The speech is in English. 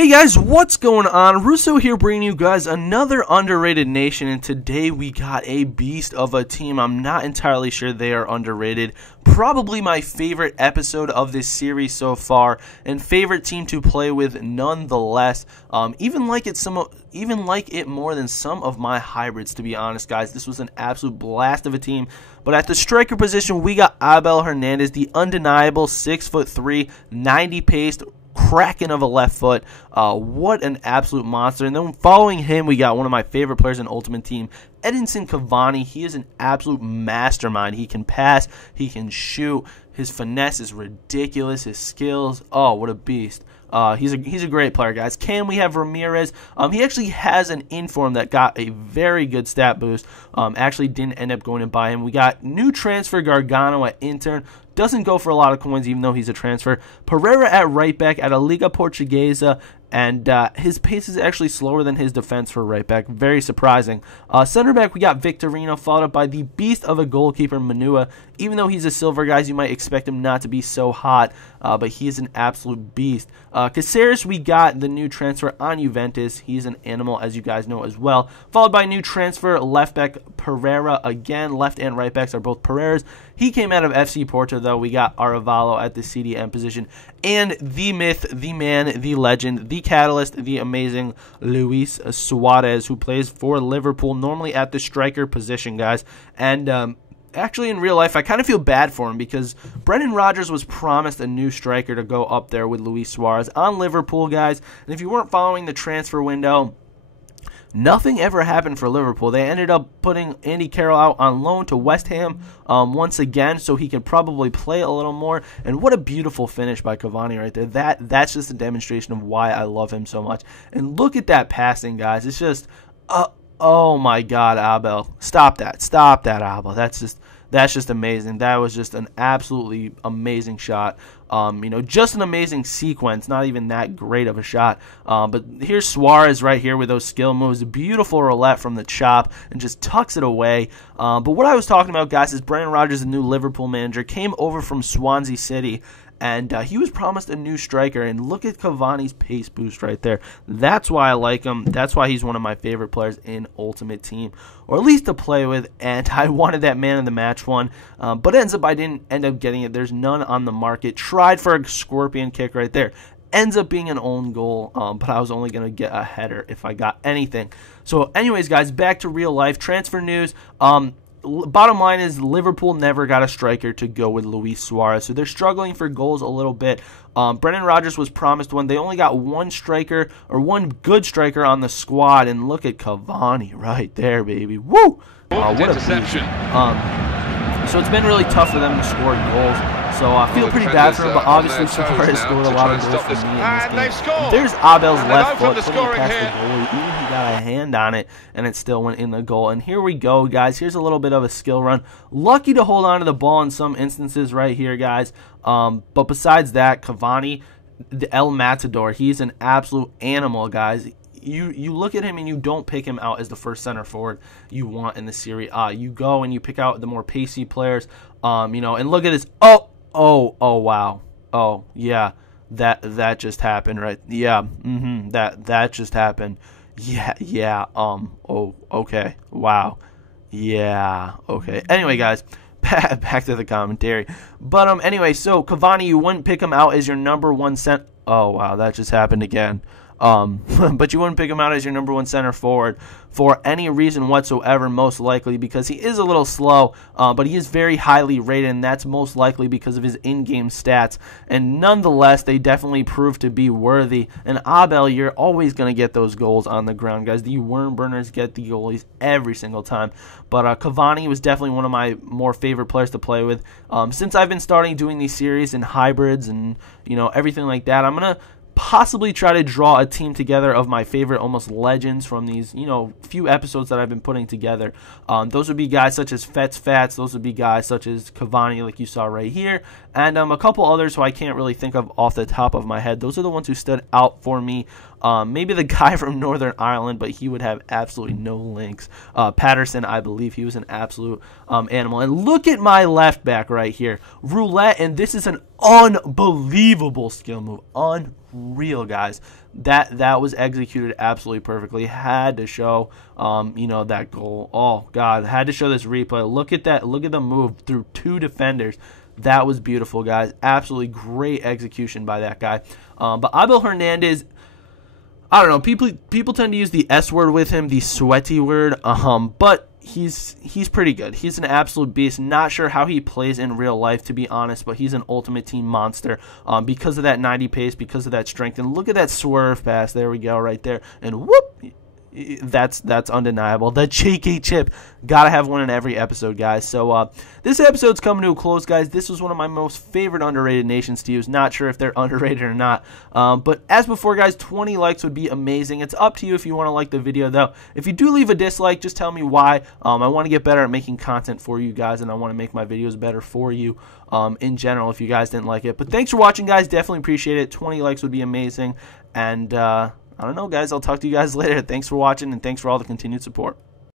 Hey guys, what's going on? Russo here bringing you guys another underrated nation, and today we got a beast of a team. I'm not entirely sure they are underrated. Probably my favorite episode of this series so far, and favorite team to play with nonetheless. Even like it more than some of my hybrids, to be honest, guys. This was an absolute blast of a team. But at the striker position, we got Abel Hernandez, the undeniable 6'3", 90 pace, cracking of a left foot. What an absolute monster. And then following him, we got one of my favorite players in Ultimate Team, Edinson Cavani. He is an absolute mastermind. He can pass, he can shoot, his finesse is ridiculous, his skills, oh, what a beast. He's a great player, guys. Can we have Ramirez? He actually has an inform that got a very good stat boost. Actually didn't end up going to buy him. We got new transfer Gargano at intern. Doesn't go for a lot of coins, even though he's a transfer. Pereira at right back at a Liga Portuguesa, and his pace is actually slower than his defense for right back. Very surprising. Center back, we got Victorino, followed up by the beast of a goalkeeper, Manua. Even though he's a silver, guys, you might expect him not to be so hot, but he is an absolute beast. Caceres, we got the new transfer on Juventus. He's an animal, as you guys know as well. Followed by new transfer, left back Pereira. Again, left and right backs are both Pereiras. He came out of FC Porto, though. We got Aravalo at the CDM position. And the myth, the man, the legend, the catalyst, the amazing Luis Suarez, who plays for Liverpool, normally at the striker position, guys. And actually, in real life, I kind of feel bad for him because Brendan Rodgers was promised a new striker to go up there with Luis Suarez on Liverpool, guys. And if you weren't following the transfer window, nothing ever happened for Liverpool. They ended up putting Andy Carroll out on loan to West Ham once again, so he could probably play a little more. And what a beautiful finish by Cavani right there. That's just a demonstration of why I love him so much. And look at that passing, guys. It's just, oh my God, Abel. Stop that, Abel. That's just amazing. That was just an absolutely amazing shot. Just an amazing sequence, not even that great of a shot. But here's Suarez right here with those skill moves. A beautiful roulette from the chop and just tucks it away. But what I was talking about, guys, is Brendan Rodgers, the new Liverpool manager, came over from Swansea City. And he was promised a new striker, and look at Cavani's pace boost right there. That's why I like him. That's why he's one of my favorite players in Ultimate Team, or at least to play with. And I wanted that man of the match one, but ends up I didn't end up getting it. There's none on the market. Tried for a scorpion kick right there. Ends up being an own goal, but I was only going to get a header if I got anything. So anyways, guys, back to real life. Transfer news. Bottom line is Liverpool never got a striker to go with Luis Suarez, so they're struggling for goals a little bit. Brendan Rodgers was promised one. They only got one striker, or one good striker on the squad, and look at Cavani right there, baby. Woo! What a interception. So it's been really tough for them to score goals. So I feel pretty bad for him, but obviously Suarez scored a lot of goals for me in this game. There's Abel's left foot putting it past the goalie. Even he got a hand on it, and it still went in the goal. And here we go, guys. Here's a little bit of a skill run. Lucky to hold on to the ball in some instances right here, guys. But besides that, Cavani, the El Matador, he's an absolute animal, guys. You look at him and you don't pick him out as the first center forward you want in the Serie A. You go and you pick out the more pacey players, and look at this. Oh, wow. Oh, yeah, that just happened, right? Yeah, that just happened. Yeah, oh, okay, wow. Yeah, okay. Anyway, guys, back to the commentary. But, anyway, so Cavani, you wouldn't pick him out as your number one center. Oh, wow, that just happened again. But you wouldn't pick him out as your number one center forward for any reason whatsoever, most likely because he is a little slow, but he is very highly rated, and that's most likely because of his in-game stats. And nonetheless, they definitely prove to be worthy. And Abel, you're always going to get those goals on the ground, guys. The worm burners get the goalies every single time. But Cavani was definitely one of my more favorite players to play with. Since I've been starting doing these series and hybrids and, everything like that, I'm going to possibly try to draw a team together of my favorite almost legends from these, few episodes that I've been putting together. Those would be guys such as Fats. Those would be guys such as Cavani, like you saw right here, and a couple others who I can't really think of off the top of my head. Those are the ones who stood out for me. Maybe the guy from Northern Ireland, but he would have absolutely no links. Patterson, I believe he was an absolute animal. And look at my left back right here. Roulette, and this is an unbelievable skill move. unreal, guys. That was executed absolutely perfectly. Had to show, that goal. Oh God, had to show this replay. Look at that. Look at the move through 2 defenders. That was beautiful, guys. Absolutely great execution by that guy. But Abel Hernandez, I don't know. People tend to use the S word with him, the sweaty word. But he's pretty good. He's an absolute beast. Not sure how he plays in real life, to be honest, but he's an ultimate team monster because of that 90 pace, because of that strength. And look at that swerve pass. There we go, right there. And whoop. That's undeniable. The cheeky chip. Gotta have one in every episode, guys. So this episode's coming to a close, guys. This was one of my most favorite underrated nations to use. Not sure if they're underrated or not. But as before, guys, 20 likes would be amazing. It's up to you if you want to like the video, though. If you do leave a dislike, just tell me why. I want to get better at making content for you guys, and I want to make my videos better for you in general if you guys didn't like it. But thanks for watching, guys. Definitely appreciate it. 20 likes would be amazing. And I don't know, guys. I'll talk to you guys later. Thanks for watching, and thanks for all the continued support.